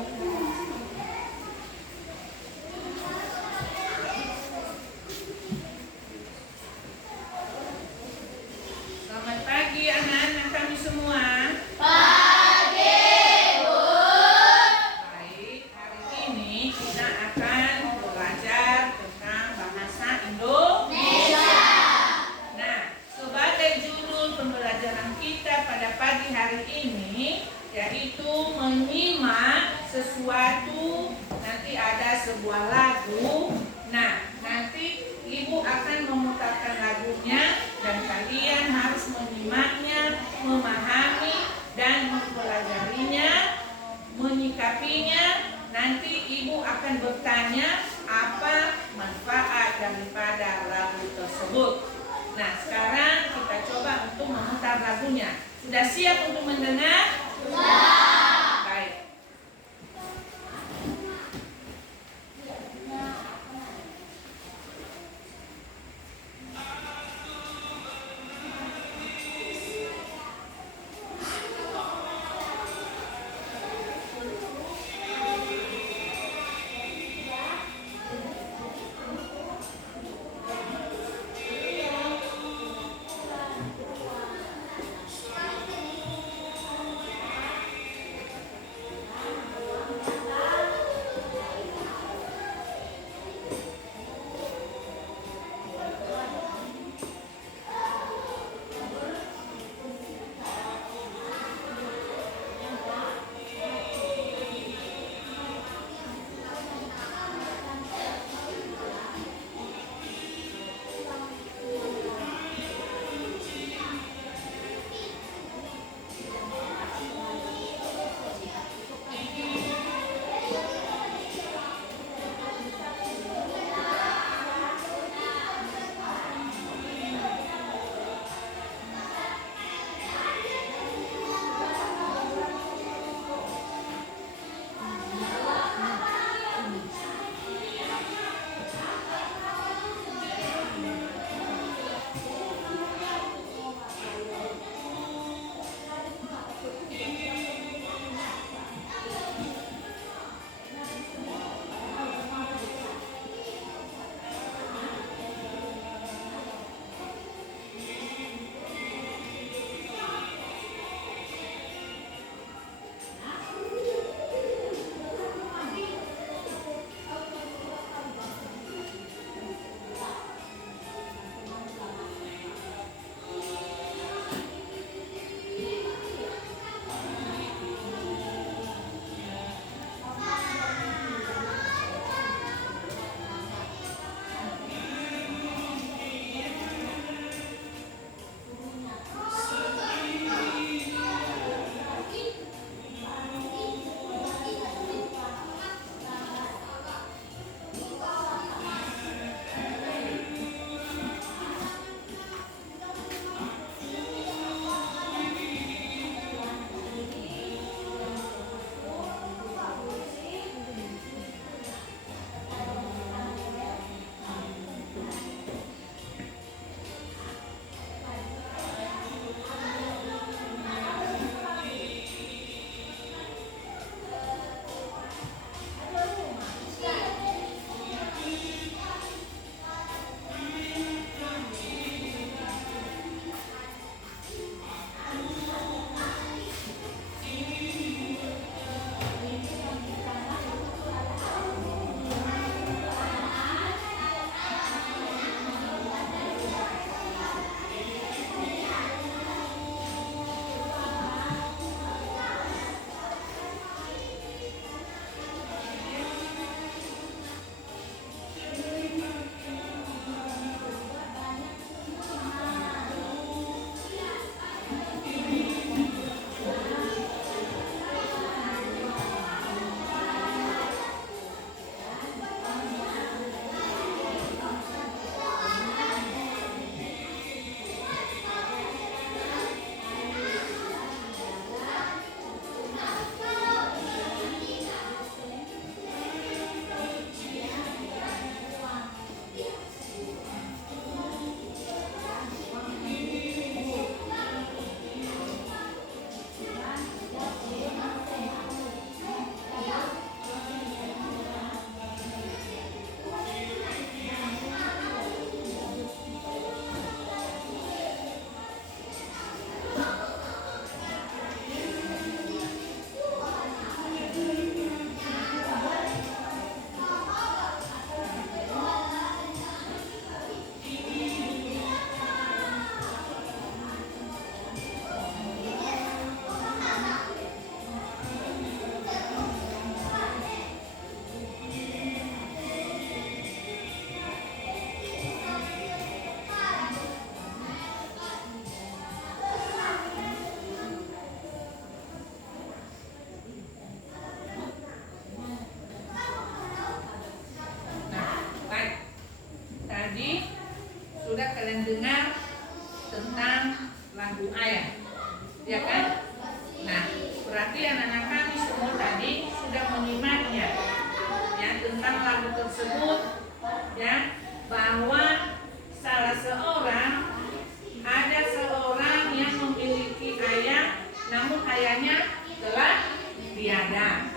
Selamat pagi anak-anak kami semua. Pagi, Bu. Baik, hari ini kita akan belajar tentang bahasa Indonesia. Nah, sebagai judul pembelajaran kita pada pagi hari ini yaitu menyimak sesuatu. Nanti ada sebuah lagu. Nah, nanti Ibu akan memutarkan lagunya dan kalian harus menyimaknya, memahami dan mempelajarinya, menyikapinya. Nanti Ibu akan bertanya apa manfaat daripada lagu tersebut. Nah, sekarang kita coba untuk memutar lagunya. Sudah siap untuk mendengar? Sudah. Baik.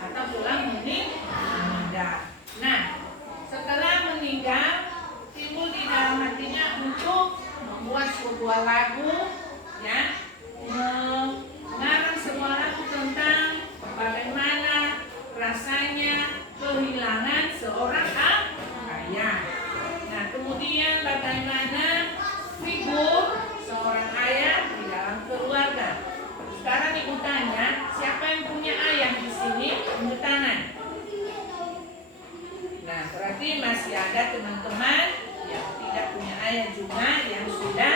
atau telah meninggal. Nah, setelah meninggal timbul di dalam hatinya untuk membuat sebuah lagu, ya, mengarang sebuah lagu tentang bagaimana rasanya kehilangan seorang ayah. Nah, kemudian bagaimana figur seorang ayah di dalam keluarga. Sekarang ibu tanya, siapa yang punya ayah di sini? Angkat tangan. Nah, berarti masih ada teman-teman yang tidak punya ayah juga, yang sudah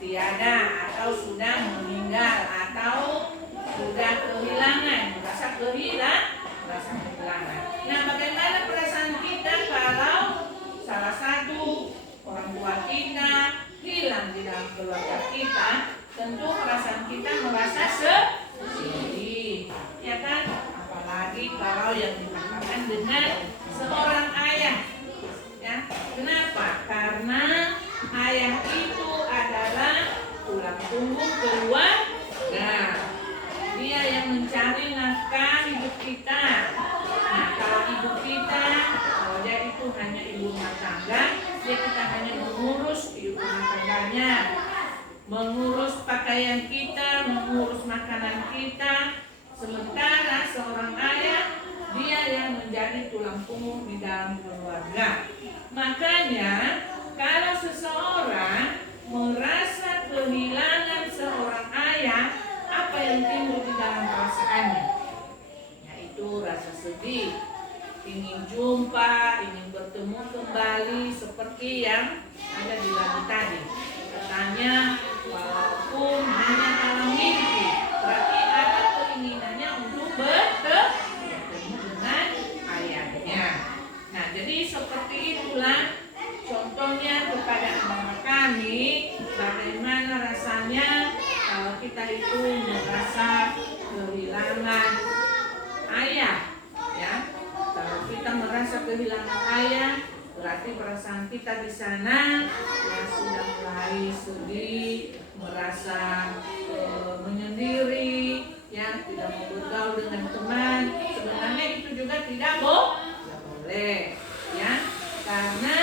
tiada atau sudah meninggal atau sudah kehilangan, merasa kehilangan. Nah, bagaimana perasaan kita kalau salah satu orang tua kita hilang di dalam keluarga kita? Tentu perasaan kita merasa sedih, ya kan? Apalagi kalau yang dikatakan dengan seorang ayah, ya. Kenapa? Karena ayah itu adalah tulang punggung keluarga. Dia yang mencari nafkah hidup kita. Nah, kalau ibu kita, kalau dia itu hanya ibu rumah tangga, kita hanya mengurus ibu rumah tangganya, mengurus pakaian kita, mengurus makanan kita. Sementara seorang ayah, dia yang menjadi tulang punggung di dalam keluarga. Makanya kalau seseorang merasa kehilangan seorang ayah, apa yang timbul di dalam perasaannya? Yaitu rasa sedih, ingin jumpa, ingin bertemu kembali, seperti yang ada di lagu tadi. Katanya, walaupun hanya dalam mimpi, berarti ada keinginannya untuk bertemu dengan ayahnya. Nah, jadi seperti itulah contohnya kepada anak kami, bagaimana rasanya kalau kita itu merasa kehilangan ayah, ya. Kalau kita merasa kehilangan ayah, berarti perasaan kita di sana ya sudah mulai sedih, merasa menyendiri, ya, tidak mau bergaul dengan teman. Sebenarnya itu juga tidak boleh, ya, karena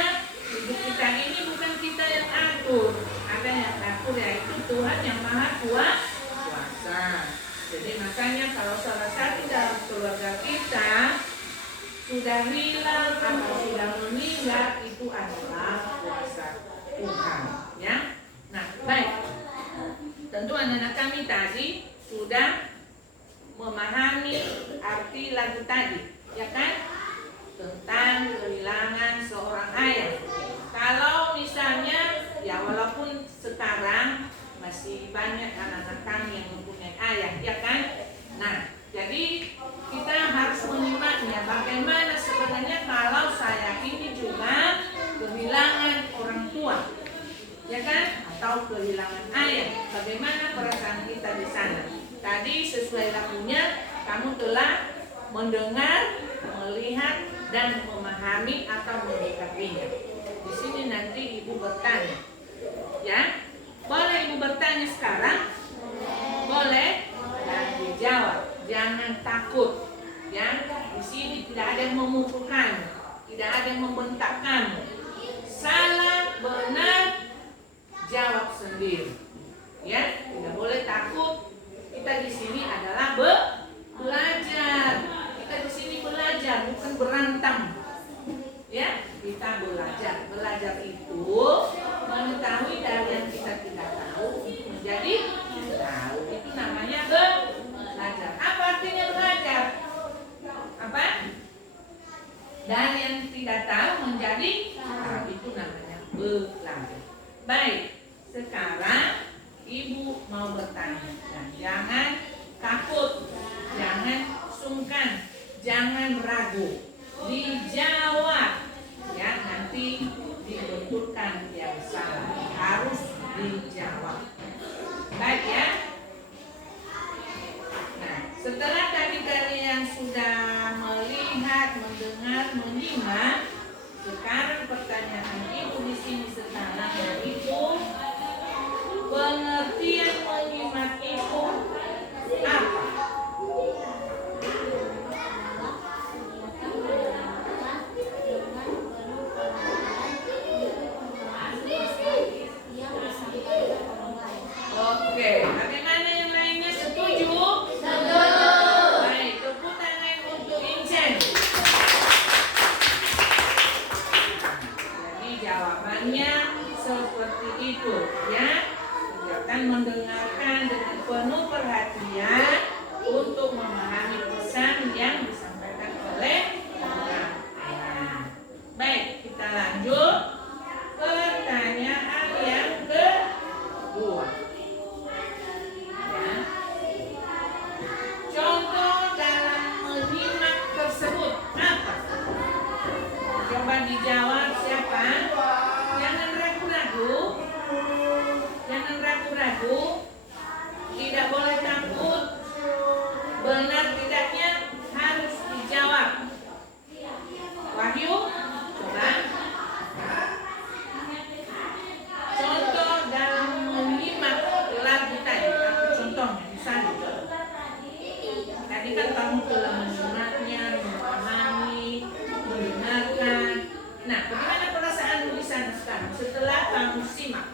hidup kita ini bukan kita yang atur, ada yang atur yaitu Tuhan yang Maha Kuasa. Jadi makanya kalau salah satu dalam keluarga kita sudah hilang atau sudah meninggal, itu adalah kuasa Tuhan, ya. Nah, baik. Tentu anak-anak kami tadi sudah memahami arti lagu tadi, ya kan? Tentang kehilangan seorang ayah. Kalau misalnya, ya walaupun sekarang masih banyak anak-anak kami yang mempunyai ayah, ya kan? Nah, jadi kita harus menyimaknya. Bagaimana sebenarnya kalau saya ini juga kehilangan orang tua, ya kan? Atau kehilangan ayah. Bagaimana perasaan kita di sana? Tadi sesuai lagunya, kamu telah mendengar, melihat, dan memahami atau mendekatinya. Di sini nanti ibu bertanya, ya. Boleh ibu bertanya sekarang? Boleh? Dan dijawab. Jangan takut, ya. Di sini tidak ada yang memukulkan, tidak ada yang membentak kamu. Salah, benar, jawab sendiri, ya. Tidak boleh takut. Kita di sini adalah belajar. Kita di sini belajar, bukan berantem, ya. Kita belajar. Belajar itu mengetahui dari yang kita tidak tahu untuk menjadi tahu. Itu namanya belajar. Apa artinya belajar? Apa? Dari yang tidak tahu menjadi tahu, itu namanya belajar. Baik, sekarang ibu mau bertanya. Nah, jangan takut, jangan sungkan, jangan ragu, dijawab, ya. Nanti dibenturkan yang salah, harus dijawab. Baik, ya. Nah, setelah tadi kalian sudah melihat, mendengar, menyimak, sekarang pertanyaan ibu di sini sekarang yaitu pengertian menyimak itu apa? dijawab siapa? Jangan ragu-ragu. Jangan ragu-ragu. Tidak boleh takut. Benar tidaknya harus dijawab. Wahyu, coba. Contoh dalam menyimak lagu tadi. Apa contohnya? Misalnya. Tadi kan kamu telah menyimaknya, memahami, mendengarkan. Nah, bagaimana perasaanmu di sana sekarang setelah kamu simak?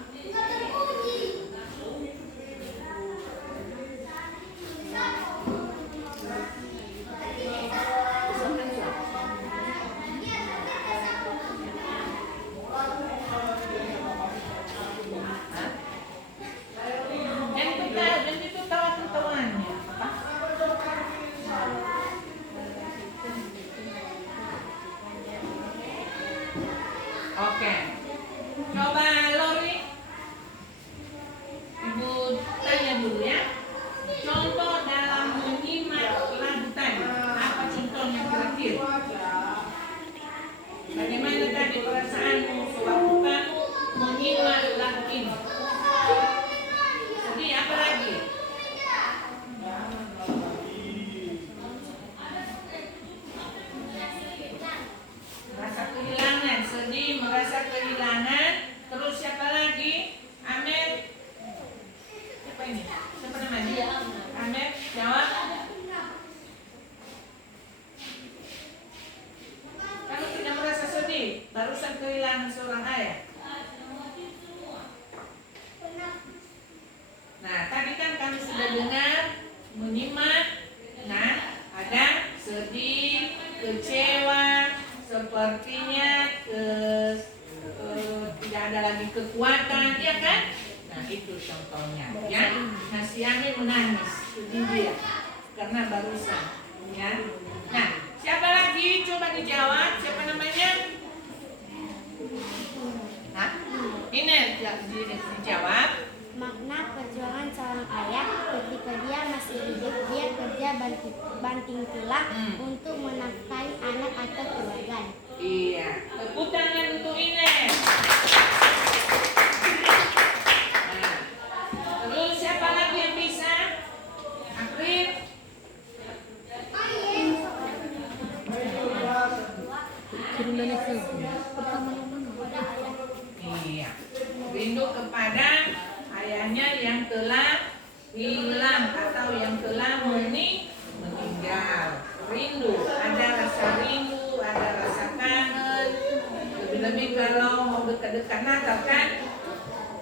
Dan itu tawa-tawaannya. Apa? Oke. Coba Lori. Ibu tanya dulu ya. Contoh dalam menyimak lagu tadi. Apa contohnya kira-kira? Bagaimana tadi perasaanmu sewaktu kamu menyimak lagu ini? Sedih apa lagi? Merasa kehilangan, sedih, merasa kehilangan. Terus siapa lagi? Amer. Siapa ini? Siapa namanya? Amer, jawab. Kamu tidak merasa sedih? Barusan kehilangan seorang ayah. Nah, tadi kan kami sudah dengar, menyimak. Nah, ada sedih, kecewa, sepertinya tidak ada lagi kekuatan, ya kan? Nah, itu contohnya, ya. Nah, si Amin menangis, sedih dia, karena barusan, ya. Nah, siapa lagi? Coba dijawab. Siapa namanya? Hah? Ini dijawab. Makna perjuangan seorang ayah ketika dia masih hidup, dia kerja banting tulang untuk menafkahi anak atau keluarga. Iya, tepuk tangan untuk Ines. Nah, terus siapa lagi yang bisa? April. Iya, rindu kepada ayahnya yang telah hilang atau yang telah meninggal. Rindu, ada rasa rindu, ada rasa kangen. Lebih-lebih kalau mau dekat-dekat Natal kan,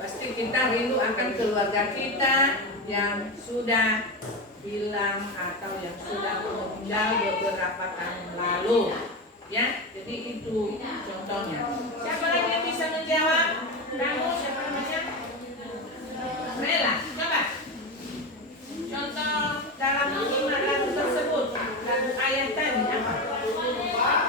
pasti kita rindu akan keluarga kita yang sudah hilang atau yang sudah meninggal beberapa tahun lalu. Ya, jadi itu contohnya. Siapa lagi yang bisa menjawab? Kamu siapa namanya? Rela, coba. Contoh dalam menyimak lagu tersebut, lagu ayat tadi apa? Hah?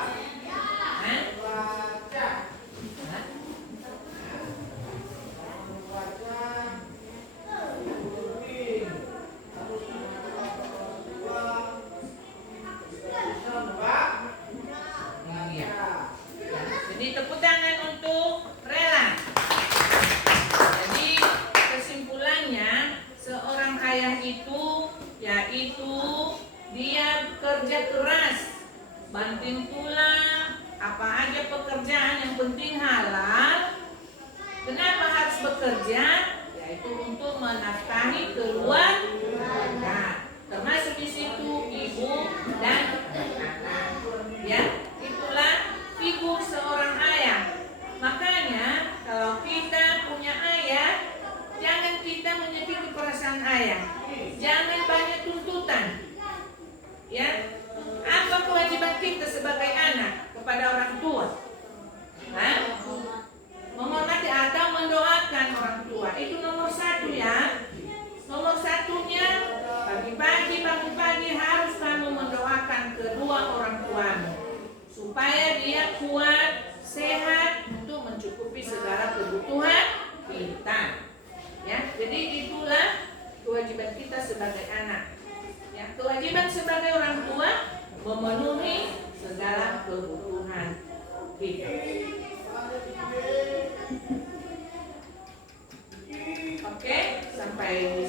Iya. Jadi tepuk tangan untuk Rela. Jadi kesimpulannya seorang ayah itu yaitu dia kerja keras, banting tulang, apa aja pekerjaan yang penting halal. Kenapa harus bekerja? Yaitu untuk menafkahi keluarga, termasuk di situ ibu dan anak. Ya, itulah figur seorang ayah. Makanya kalau kita punya ayah, jangan kita menyakiti perasaan ayah. Jangan banyak tuntutan. Ya, apa kewajiban kita sebagai anak kepada orang tua? Hah? Menghormati atau mendoakan orang tua. Itu nomor satu ya. Nomor satunya, pagi-pagi, bangun-pagi harus kamu mendoakan kedua orang tuamu supaya dia kuat, sehat untuk mencukupi segala kebutuhan kita. Ya, jadi itulah kewajiban kita sebagai anak. Ya, kewajiban sebagai orang tua memenuhi segala kebutuhan kita. sampai